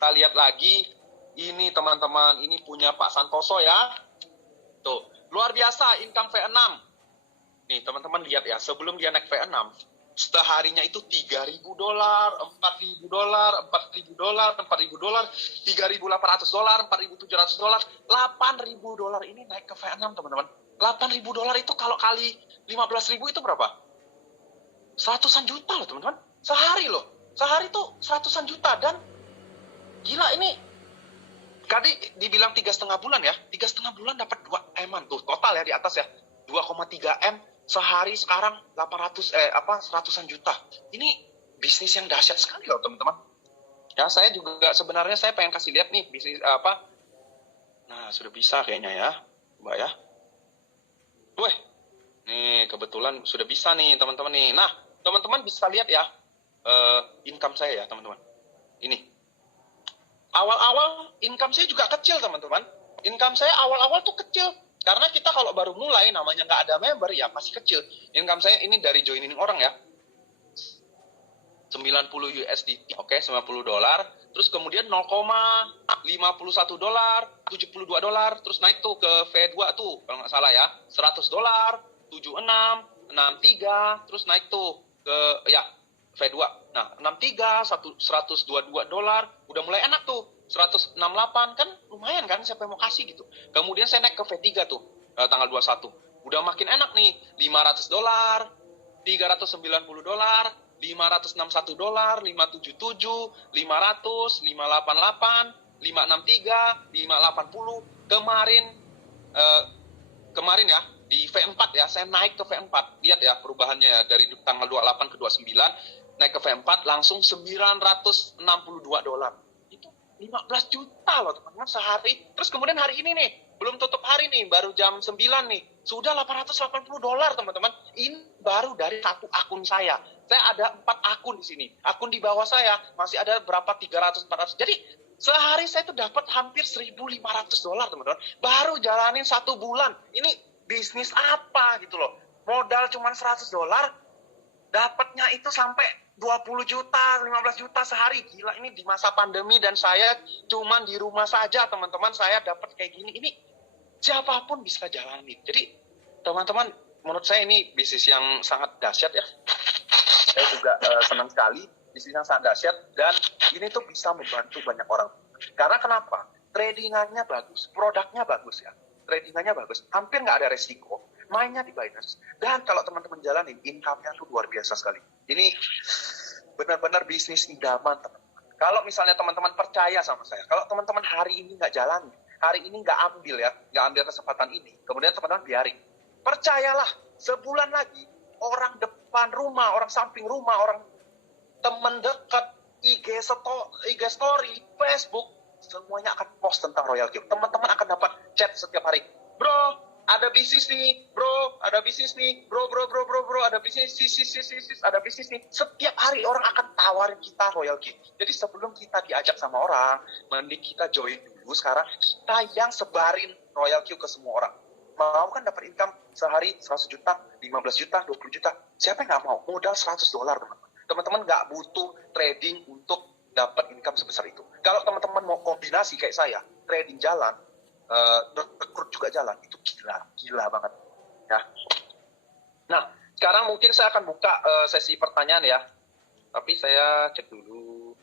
kita lihat lagi. Ini teman-teman, ini punya Pak Santoso ya. Tuh, luar biasa income V6. Nih teman-teman lihat ya, sebelum dia naik V6, seharinya itu $3.000, $4.000, $4.000, $4.000, $3.800, $4.700, $8.000. Ini naik ke V6 teman-teman. $8.000 itu kalau kali 15.000 itu berapa? Seratusan juta loh teman-teman. Sehari loh. Sehari tuh seratusan juta. Dan gila ini. Tadi dibilang 3,5 bulan ya. 3,5 bulan dapat 2 M tuh. Total ya di atas ya. 2,3 M. Sehari sekarang 100-an juta. Ini bisnis yang dahsyat sekali loh teman-teman. Ya saya juga sebenarnya saya pengen kasih lihat nih bisnis apa. Nah sudah bisa kayaknya ya. Mbak ya. Weh, nih kebetulan sudah bisa nih teman-teman nih. Nah, teman-teman bisa lihat ya income saya ya teman-teman. Ini. Awal-awal income saya juga kecil teman-teman. Income saya awal-awal tuh kecil. Karena kita kalau baru mulai namanya nggak ada member ya masih kecil. Income saya ini dari joining orang ya. 90 USD, oke, $90. Terus kemudian $0,51, $72, terus naik tuh ke V2 tuh, kalau nggak salah ya, $100, 76, 63, terus naik tuh ke, ya, V2. Nah, 63, $122, udah mulai enak tuh, 168, kan lumayan kan, siapa yang mau kasih gitu. Kemudian saya naik ke V3 tuh, tanggal 21. Udah makin enak nih, $500, $390, $561, $577, $500, $588, $563, $580. Kemarin ya di V4 ya, saya naik ke V4. Lihat ya perubahannya ya, dari tanggal 28 ke 29 naik ke V4 langsung $962. Itu 15 juta loh teman-teman sehari. Terus kemudian hari ini nih, belum tutup hari nih, baru jam 9 nih, sudah $880 teman-teman. Ini baru dari satu akun saya. Saya ada 4 akun di sini. Akun di bawah saya masih ada berapa 300, 400. Jadi sehari saya tuh dapat hampir $1.500 teman-teman. Baru jalanin 1 bulan. Ini bisnis apa gitu loh. Modal cuma $100, dapatnya itu sampai 20 juta, 15 juta sehari. Gila ini di masa pandemi dan saya cuman di rumah saja teman-teman. Saya dapat kayak gini. Ini siapapun bisa jalani. Jadi teman-teman menurut saya ini bisnis yang sangat dahsyat ya. Saya juga senang sekali bisnis yang sangat dahsyat dan ini tuh bisa membantu banyak orang. Karena kenapa? Tradingannya bagus, produknya bagus ya. Tradingannya bagus, hampir nggak ada resiko. Mainnya di Binance. Dan kalau teman-teman jalanin, income-nya tuh luar biasa sekali. Ini benar-benar bisnis idaman teman-teman. Kalau misalnya teman-teman percaya sama saya, kalau teman-teman hari ini nggak jalani, hari ini nggak ambil kesempatan ini, kemudian teman-teman biarin. Percayalah, sebulan lagi, orang depan rumah, orang samping rumah, orang teman dekat, IG story, Facebook, semuanya akan post tentang Royal Q. Teman-teman akan dapat chat setiap hari. Bro, ada bisnis nih, bro, ada bisnis nih, bro, ada bisnis, ada bisnis nih. Setiap hari orang akan tawarin kita Royal Q. Jadi sebelum kita diajak sama orang, mending kita join dulu sekarang, kita yang sebarin Royal Q ke semua orang. Mau kan dapat income sehari 100 juta, 15 juta, 20 juta. Siapa yang nggak mau? Modal $100 teman-teman. Teman-teman nggak butuh trading untuk dapat income sebesar itu. Kalau teman-teman mau kombinasi kayak saya, trading jalan, rekrut juga jalan, itu gila banget. Ya. Nah, sekarang mungkin saya akan buka sesi pertanyaan ya. Tapi saya cek dulu.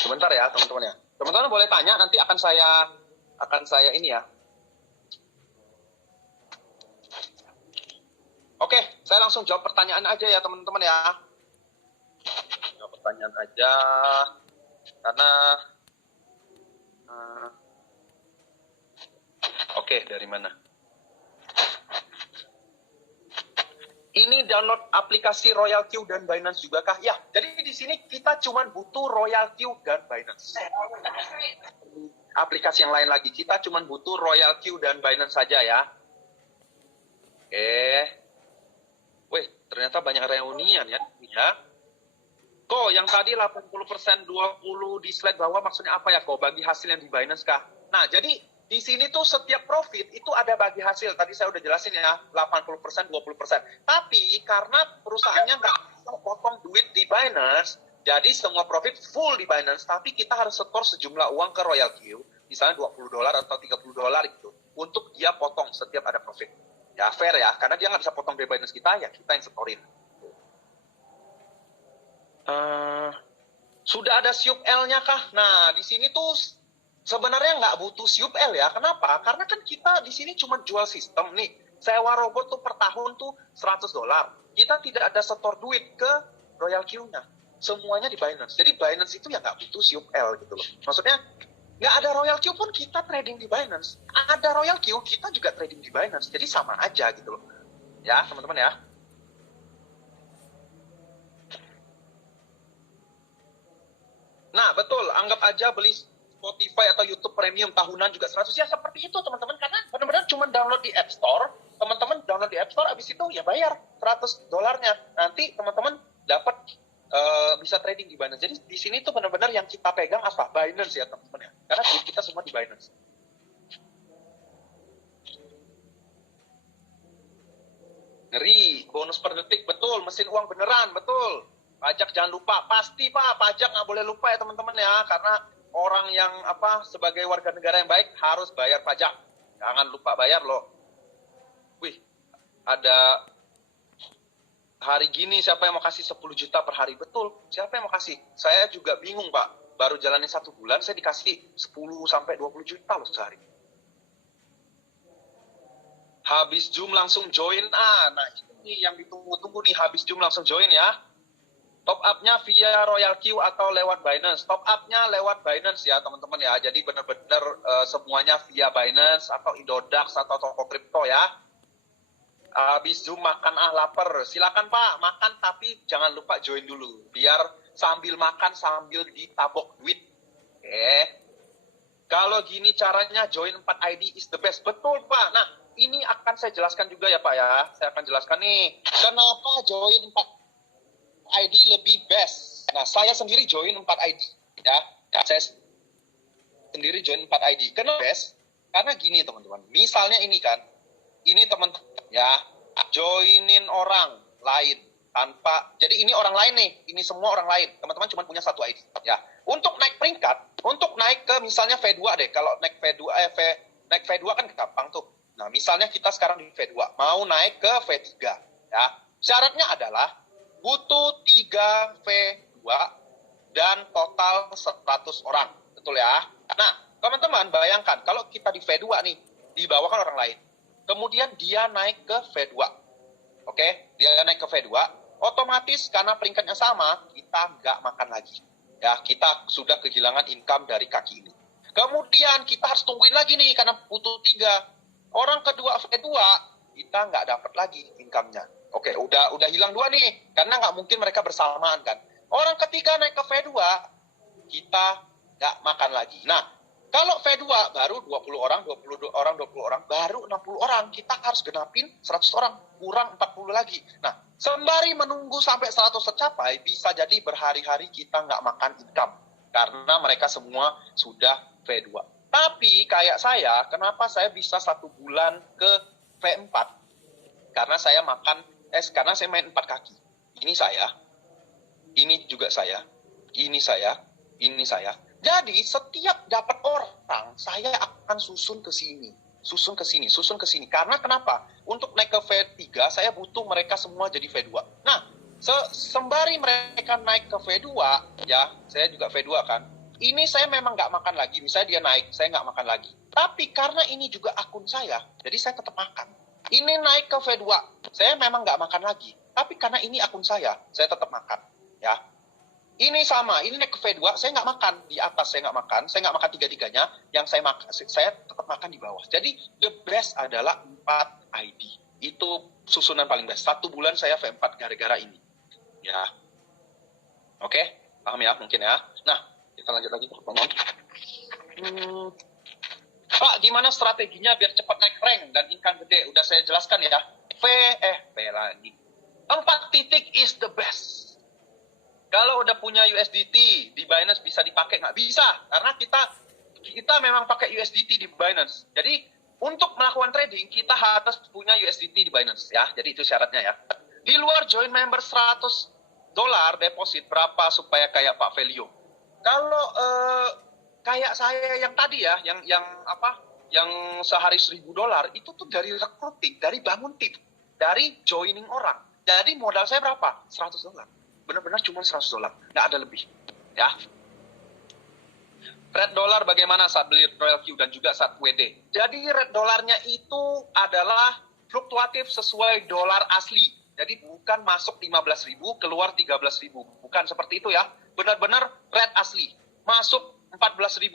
Sebentar ya teman-teman ya. Teman-teman boleh tanya, nanti akan saya ini ya. Oke, saya langsung jawab pertanyaan aja ya teman-teman ya. Jawab pertanyaan aja. Karena oke, dari mana? Ini download aplikasi Royal Q dan Binance juga kah? Ya, jadi di sini kita cuma butuh Royal Q dan Binance. Aplikasi yang lain lagi, kita cuma butuh Royal Q dan Binance saja ya. Oke. Wih, ternyata banyak reunian ya. Kok yang tadi 80% 20 di slide bawah maksudnya apa ya? Kok bagi hasil yang di Binance kah? Nah, jadi di sini tuh setiap profit itu ada bagi hasil. Tadi saya udah jelasin ya, 80%, 20%. Tapi karena perusahaannya nggak bisa potong duit di Binance, Jadi semua profit full di Binance, tapi kita harus setor sejumlah uang ke Royal Q, misalnya $20 atau $30 gitu, untuk dia potong setiap ada profit. Ya fair ya, karena dia nggak bisa potong dari Binance kita, ya kita yang setorin. Sudah ada siup L-nya kah? Nah, di sini tuh sebenarnya nggak butuh siup L ya. Kenapa? Karena kan kita di sini cuma jual sistem nih. Sewa robot tuh per tahun tuh $100. Kita tidak ada setor duit ke Royal Q-nya. Semuanya di Binance. Jadi Binance itu ya nggak butuh siup L gitu loh. Maksudnya nggak ada Royal Q pun kita trading di Binance. Ada Royal Q, kita juga trading di Binance. Jadi sama aja gitu loh. Ya, teman-teman ya. Nah, betul. Anggap aja beli Spotify atau YouTube Premium tahunan juga 100. Ya, seperti itu, teman-teman. Karena benar-benar cuma download di App Store. Teman-teman download di App Store, habis itu ya bayar $100-nya. Nanti teman-teman dapat bisa trading di Binance. Jadi di sini tuh benar-benar yang kita pegang apa? Binance ya, teman-teman ya. Karena duit kita semua di Binance. Ngeri. Bonus per detik, betul. Mesin uang beneran, betul. Pajak jangan lupa, pasti Pak, pajak nggak boleh lupa ya teman-teman ya, karena orang yang sebagai warga negara yang baik harus bayar pajak, jangan lupa bayar loh. Wih, ada hari gini siapa yang mau kasih 10 juta per hari? Betul, siapa yang mau kasih? Saya juga bingung Pak, baru jalanin 1 bulan saya dikasih 10-20 juta loh sehari. Habis Zoom langsung join, nah ini yang ditunggu-tunggu nih, habis Zoom langsung join ya. Top up-nya via Royal Q atau lewat Binance. Top up-nya lewat Binance ya teman-teman ya. Jadi benar-benar semuanya via Binance atau Indodax atau toko kripto ya. Habis Zoom makan lapar. Silakan Pak, makan tapi jangan lupa join dulu. Biar sambil makan sambil ditabok duit. Oke. Kalau gini caranya join 4 ID is the best. Betul Pak. Nah, ini akan saya jelaskan juga ya Pak ya. Saya akan jelaskan nih. Kenapa join 4 ID lebih best. Nah, saya sendiri join 4 ID. Ya, saya sendiri join 4 ID. Kenapa best? Karena gini teman-teman. Misalnya ini kan, ini teman-teman ya, joinin orang lain tanpa, jadi ini orang lain nih, ini semua orang lain. Teman-teman cuma punya 1 ID. Ya, untuk naik peringkat, untuk naik ke misalnya V2 deh. Kalau naik V2, naik V2 kan gampang tuh. Nah, misalnya kita sekarang di V2, mau naik ke V3. Ya, syaratnya adalah butuh 3 V2 dan total 100 orang. Betul ya? Nah, teman-teman bayangkan kalau kita di V2 nih, di bawah kan orang lain. Kemudian dia naik ke V2. Oke? Dia naik ke V2, otomatis karena peringkatnya sama, kita nggak makan lagi. Ya, kita sudah kehilangan income dari kaki ini. Kemudian kita harus tungguin lagi nih karena butuh 3. Orang kedua V2, kita nggak dapat lagi income-nya. Oke, udah hilang 2 nih, karena nggak mungkin mereka bersamaan kan. Orang ketiga naik ke V2, kita nggak makan lagi. Nah, kalau V2 baru 20 orang, 20 orang, 20 orang, baru 60 orang, kita harus genapin 100 orang, kurang 40 lagi. Nah, sembari menunggu sampai 100 tercapai, bisa jadi berhari-hari kita nggak makan income, karena mereka semua sudah V2. Tapi kayak saya, kenapa saya bisa 1 bulan ke V4? Karena saya karena saya main 4 kaki. Ini saya, ini juga saya, ini saya, ini saya. Jadi setiap dapat orang, saya akan susun ke sini, susun ke sini, susun ke sini. Karena kenapa? Untuk naik ke V3, saya butuh mereka semua jadi V2. Nah, sembari mereka naik ke V2, ya, saya juga V2 kan. Ini saya memang nggak makan lagi. Misalnya dia naik, saya nggak makan lagi. Tapi karena ini juga akun saya, jadi saya tetap makan. Ini naik ke V2, saya memang nggak makan lagi. Tapi karena ini akun saya tetap makan. Ya, ini sama, ini naik ke V2, saya nggak makan. Di atas saya nggak makan tiga-tiganya. Yang saya makan, saya tetap makan di bawah. Jadi the best adalah 4 ID. Itu susunan paling best. 1 bulan saya V4 gara-gara ini. Ya, oke, paham ya mungkin ya. Nah, kita lanjut lagi pertemuan. Pak, gimana strateginya biar cepat naik rank dan income gede? Udah saya jelaskan ya. P lagi. 4 titik is the best. Kalau udah punya USDT di Binance bisa dipakai nggak? Bisa, karena kita memang pakai USDT di Binance. Jadi untuk melakukan trading kita harus punya USDT di Binance ya. Jadi itu syaratnya ya. Di luar join member 100 dolar deposit berapa supaya kayak Pak Velio? Kalau kayak saya yang tadi ya, yang apa? Yang sehari $1.000 itu tuh dari recruiting, dari bangun tim, dari joining orang. Jadi modal saya berapa? $100. Benar-benar cuma $100, nggak ada lebih. Ya. Red dollar bagaimana saat beli Royal Q dan juga saat WD. Jadi red dollarnya itu adalah fluktuatif sesuai dolar asli. Jadi bukan masuk 15.000, keluar 13.000. Bukan seperti itu ya. Benar-benar red asli. Masuk 14.500,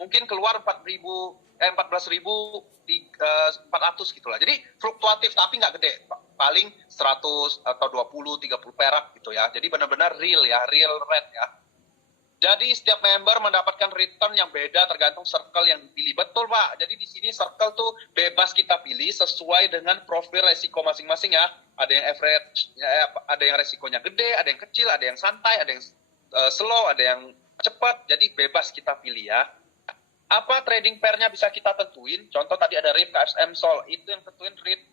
mungkin keluar 14.400 gitulah. Jadi fluktuatif tapi nggak gede. Paling 100 atau 20, 30 perak gitu ya. Jadi benar-benar real ya, real red ya. Jadi setiap member mendapatkan return yang beda tergantung circle yang dipilih. Betul Pak, jadi di sini circle tuh bebas kita pilih sesuai dengan profil resiko masing-masing ya. Ada yang average, ada yang resikonya gede, ada yang kecil, ada yang santai, ada yang slow, ada yang cepat. Jadi bebas kita pilih ya. Apa trading pair-nya bisa kita tentuin? Contoh tadi ada RIP, KSM, SOL. Itu yang tentuin RIP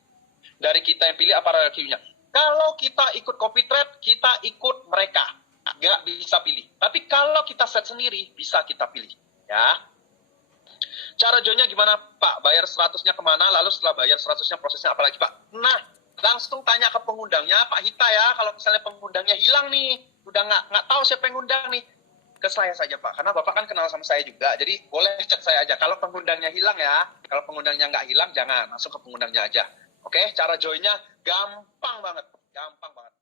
dari kita yang pilih apa RQ-nya. Kalau kita ikut copy trade, kita ikut mereka. Nggak bisa pilih. Tapi kalau kita set sendiri, bisa kita pilih. Ya. Cara joinnya gimana Pak? Bayar 100-nya kemana? Lalu setelah bayar 100-nya prosesnya apa lagi Pak? Nah, langsung tanya ke pengundangnya, Pak Hita ya. Kalau misalnya pengundangnya hilang nih, udah nggak tahu siapa yang ngundang nih, ke saya saja Pak. Karena Bapak kan kenal sama saya juga. Jadi boleh chat saya aja. Kalau pengundangnya hilang ya. Kalau pengundangnya nggak hilang, jangan. Langsung ke pengundangnya aja. Oke, cara joinnya gampang banget. Gampang banget.